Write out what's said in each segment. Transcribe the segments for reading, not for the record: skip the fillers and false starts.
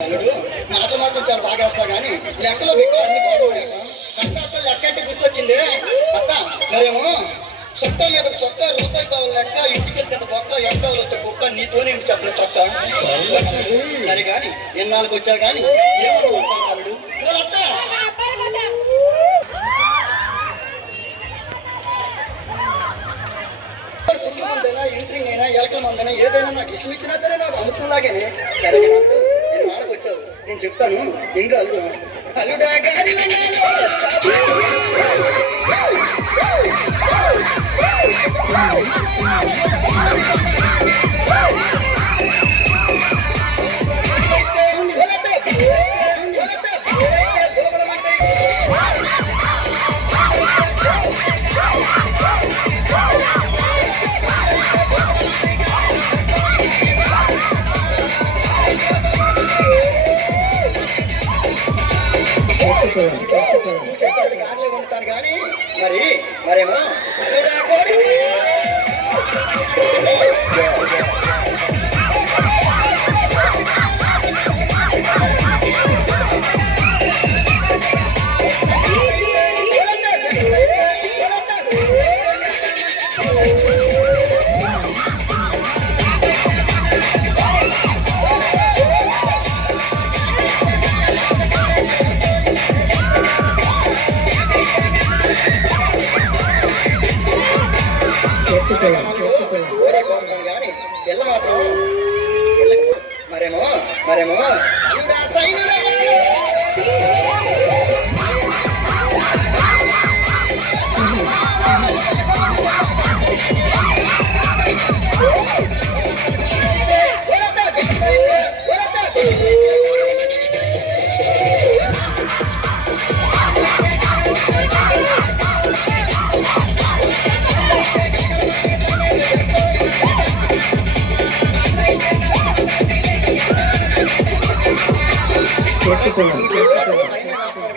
మాటలు మాత్రం చాలా బాగా వేస్తా కానీ లెక్కలో ఎక్కువ అన్ని బాగోలేక అత్త లెక్కంటే గుర్తొచ్చింది. అత్త మరేమో సొత్త మీద సొత్త రూపాయి కావాలి లెక్క ఇంటికి వెళ్తే పక్క ఎంత వస్తే కుక్క నీతోనే చెప్పలేదు తొక్క సరే కానీ ఎన్నాళ్ళకి వచ్చారు కానీ ఏమనుకుంటాడు అత్త పురుగు మందైనా ఎంట్రింగ్ అయినా ఎలకల మందైనా ఏదైనా నాకు ఇష్టం ఇచ్చినా సరే నాకు అమృతంలాగానే జరగనట్టు నేను నాన్నకు వచ్చావు నేను చెప్తాను ఇంకా అల్లుడు అల్లుడా గారి గాలిలో ఉంటాను కానీ మరేమో కానీ పిల్ల మాత్రం మరేమో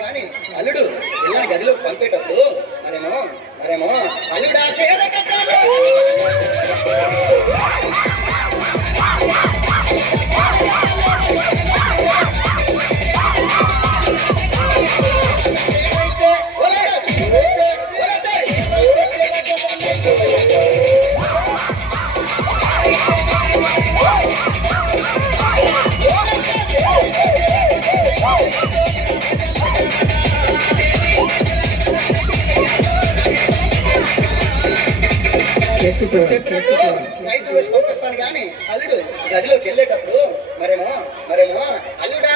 కానీ అల్లుడు పిల్లని గదిలోకి పంపేటప్పుడు మరేమో అల్లుడా నైట్ వేసి పంపిస్తాను కానీ అల్లుడు గదిలోకి వెళ్ళేటప్పుడు మరేమో అల్లుడా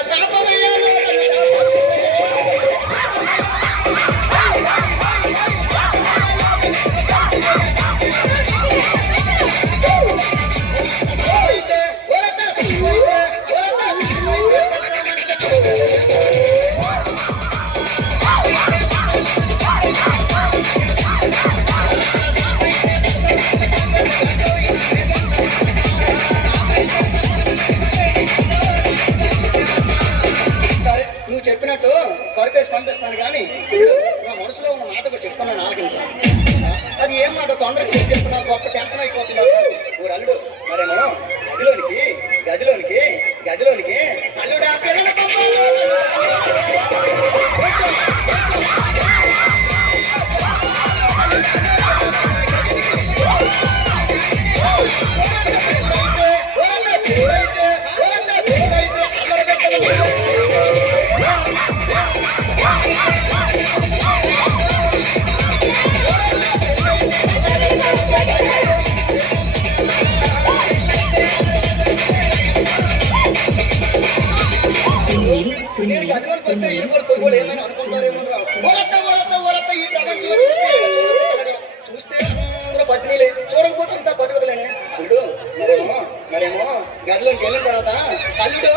చెప్పినట్టు పరిపేసి పంపిస్తాను కానీ నా మనసులో ఉన్న మాట కూడా చెప్తున్నాను ఆలకించాను. అది ఏం మాట తొందరగా చెప్పేస్తున్నా గొప్ప టెన్షన్ అయిపోతున్నారు ఊరు అల్లుడు మరేమో గదిలోనికి అల్లుడా పిల్లల నేను గదిలోకి వస్తే ఇరువురు కొడుకులు ఏమైనా అనుకుంటారేమో ఈ ప్రపంచంలో చూస్తే అందరూ పట్టినీలే చూడకపోతే అంతా బతుకుతలేనే అల్లుడు మరేమో గదిలోకి వెళ్ళిన తర్వాత అల్లుడు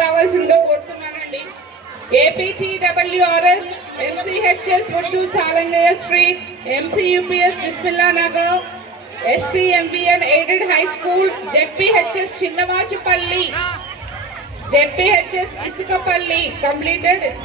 రావాల్సిందో కోరుతున్నానండి. APTWRS MCHS Urdu Salangaya Street MC SCUPS Bismillah Nagar, SCMVN Aided High School, JPHS Chinnamachupalli, JPHS Isukapalli completed